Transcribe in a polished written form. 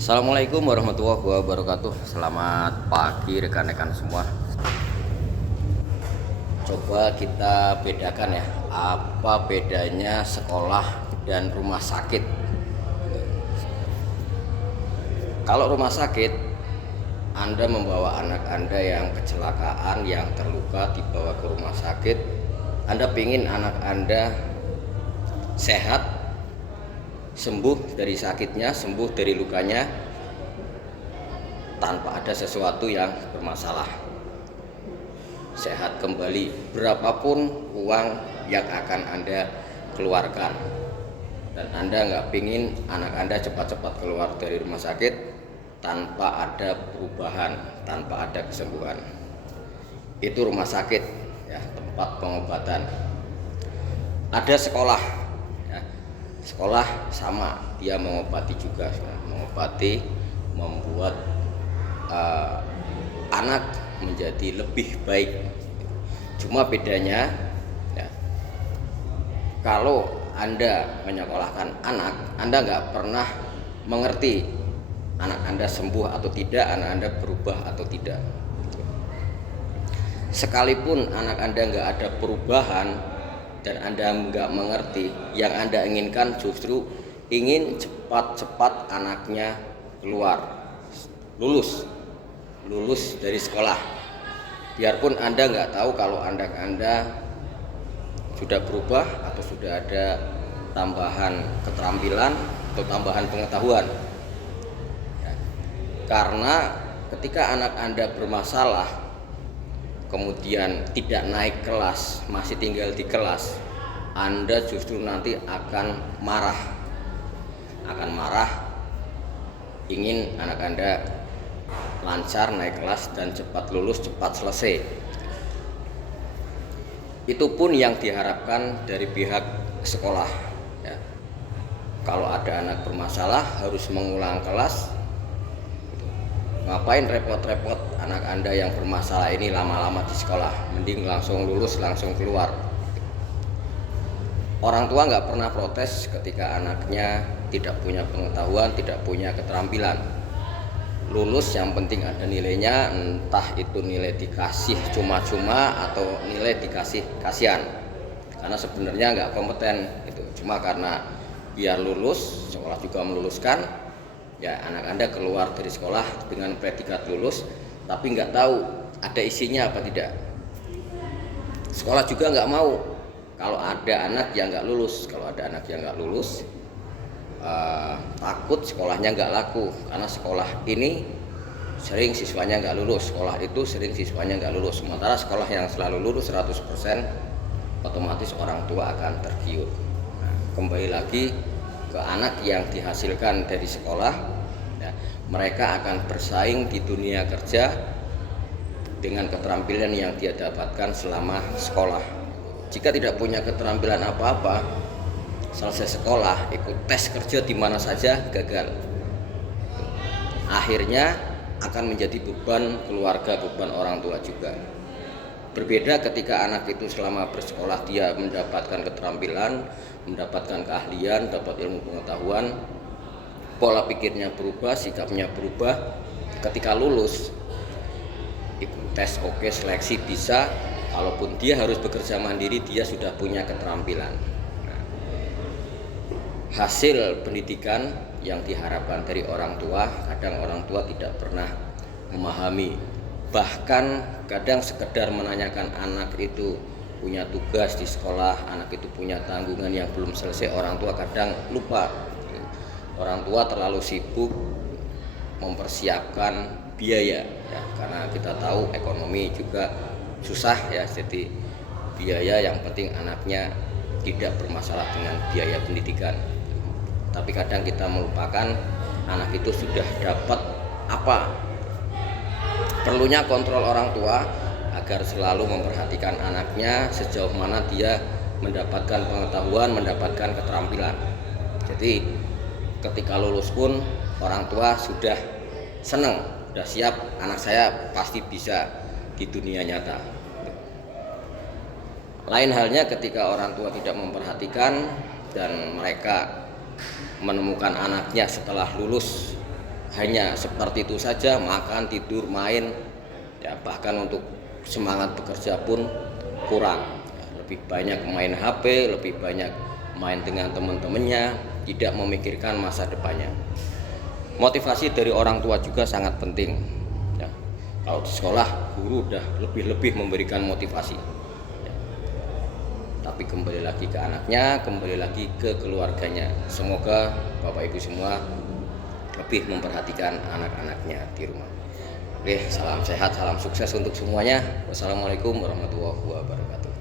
Assalamualaikum warahmatullahi wabarakatuh. Selamat pagi rekan-rekan semua. Coba kita bedakan ya, apa bedanya sekolah dan rumah sakit. Kalau rumah sakit, Anda membawa anak Anda yang kecelakaan, yang terluka, dibawa ke rumah sakit. Anda ingin anak Anda sehat, sembuh dari sakitnya, sembuh dari lukanya, tanpa ada sesuatu yang bermasalah, sehat kembali berapapun uang yang akan Anda keluarkan. Dan Anda nggak pingin anak Anda cepat-cepat keluar dari rumah sakit tanpa ada perubahan, tanpa ada kesembuhan. Itu rumah sakit ya, tempat pengobatan. Ada sekolah ya. Sekolah sama, dia mengobati juga, mengobati, membuat anak menjadi lebih baik. Cuma bedanya ya, kalau Anda menyekolahkan anak, Anda nggak pernah mengerti anak Anda sembuh atau tidak, anak Anda berubah atau tidak. Sekalipun anak Anda nggak ada perubahan dan Anda nggak mengerti, yang Anda inginkan justru ingin cepat-cepat anaknya keluar, lulus dari sekolah. Biarpun Anda nggak tahu kalau anak Anda sudah berubah atau sudah ada tambahan keterampilan atau tambahan pengetahuan ya. Karena ketika anak Anda bermasalah, kemudian tidak naik kelas, masih tinggal di kelas, Anda justru nanti akan marah, ingin anak Anda lancar naik kelas dan cepat lulus, cepat selesai. Itu pun yang diharapkan dari pihak sekolah ya. Kalau ada anak bermasalah harus mengulang kelas, ngapain repot-repot anak Anda yang bermasalah ini lama-lama di sekolah, mending langsung lulus, langsung keluar. Orang tua nggak pernah protes ketika anaknya tidak punya pengetahuan, tidak punya keterampilan. Lulus yang penting ada nilainya, entah itu nilai dikasih cuma-cuma atau nilai dikasih kasihan, karena sebenarnya nggak kompeten itu. Cuma karena biar lulus, sekolah juga meluluskan ya, anak Anda keluar dari sekolah dengan predikat lulus, tapi nggak tahu ada isinya apa tidak. Sekolah juga nggak mau kalau ada anak yang nggak lulus. Kalau ada anak yang nggak lulus, takut sekolahnya nggak laku, karena sekolah ini sering siswanya nggak lulus, sekolah itu sering siswanya nggak lulus. Sementara sekolah yang selalu lulus 100%, otomatis orang tua akan tergiur. Nah, kembali lagi ke anak yang dihasilkan dari sekolah ya, mereka akan bersaing di dunia kerja dengan keterampilan yang dia dapatkan selama sekolah. Jika tidak punya keterampilan apa-apa, selesai sekolah, ikut tes kerja di mana saja gagal. Akhirnya akan menjadi beban keluarga, beban orang tua juga. Berbeda ketika anak itu selama bersekolah dia mendapatkan keterampilan, mendapatkan keahlian, dapat ilmu pengetahuan, pola pikirnya berubah, sikapnya berubah. Ketika lulus, ikut tes oke, seleksi bisa, kalaupun dia harus bekerja mandiri, dia sudah punya keterampilan. Hasil pendidikan yang diharapkan dari orang tua, kadang orang tua tidak pernah memahami. Bahkan kadang sekedar menanyakan anak itu punya tugas di sekolah, anak itu punya tanggungan yang belum selesai, orang tua kadang lupa. Orang tua terlalu sibuk mempersiapkan biaya ya, karena kita tahu ekonomi juga susah ya, jadi biaya yang penting anaknya tidak bermasalah dengan biaya pendidikan. Tapi kadang kita melupakan anak itu sudah dapat apa. Perlunya kontrol orang tua agar selalu memperhatikan anaknya sejauh mana dia mendapatkan pengetahuan, mendapatkan keterampilan. Jadi ketika lulus pun orang tua sudah senang, sudah siap, anak saya pasti bisa di dunia nyata. Lain halnya ketika orang tua tidak memperhatikan dan mereka menemukan anaknya setelah lulus hanya seperti itu saja, makan, tidur, main, ya bahkan untuk semangat bekerja pun kurang. Lebih banyak main HP, lebih banyak main dengan teman-temannya, tidak memikirkan masa depannya. Motivasi dari orang tua juga sangat penting. Ya, kalau di sekolah guru udah lebih-lebih memberikan motivasi. Ya, tapi kembali lagi ke anaknya, kembali lagi ke keluarganya. Semoga Bapak Ibu semua lebih memperhatikan anak-anaknya di rumah. Oke, salam sehat, salam sukses untuk semuanya. Wassalamualaikum warahmatullahi wabarakatuh.